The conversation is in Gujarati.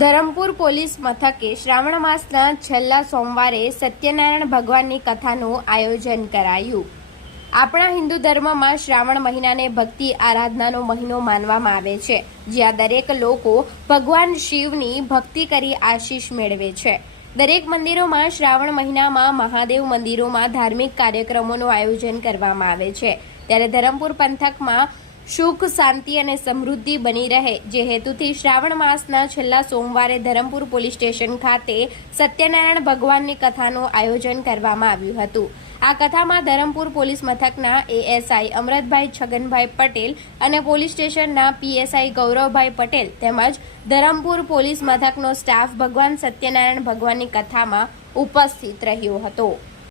ધરમપુર પોલીસ મથકે શ્રાવણ માસના છેલ્લા સોમવારે સત્યનારાયણ ભગવાનની કથાનું આયોજન કરાયું. આપણા હિન્દુ ધર્મમાં શ્રાવણ મહિનાને ભક્તિ આરાધનાનો મહિનો માનવામાં આવે છે, જ્યાં દરેક લોકો ભગવાન શિવની ભક્તિ કરી આશીષ મેળવે છે. દરેક મંદિરોમાં શ્રાવણ મહિનામાં મહાદેવ મંદિરોમાં ધાર્મિક કાર્યક્રમોનું આયોજન કરવામાં આવે છે. ત્યારે ધરમપુર પંથકમાં સુખ, શાંતિ અને સમૃદ્ધિ બની રહે. જે હેતુથી શ્રાવણ માસના છેલ્લા સોમવારે ધરમપુર પોલીસ સ્ટેશન ખાતે સત્યનારાયણ ભગવાનની કથાનું આયોજન કરવામાં આવ્યું હતું. આ કથામાં ધરમપુર પોલીસ મથકના એએસઆઈ અમરતભાઈ છગનભાઈ પટેલ અને પોલીસ સ્ટેશનના પીએસઆઈ ગૌરવભાઈ પટેલ તેમજ ધરમપુર પોલીસ મથકનો સ્ટાફ ભગવાન સત્યનારાયણ ભગવાનની કથામાં ઉપસ્થિત રહ્યો હતો.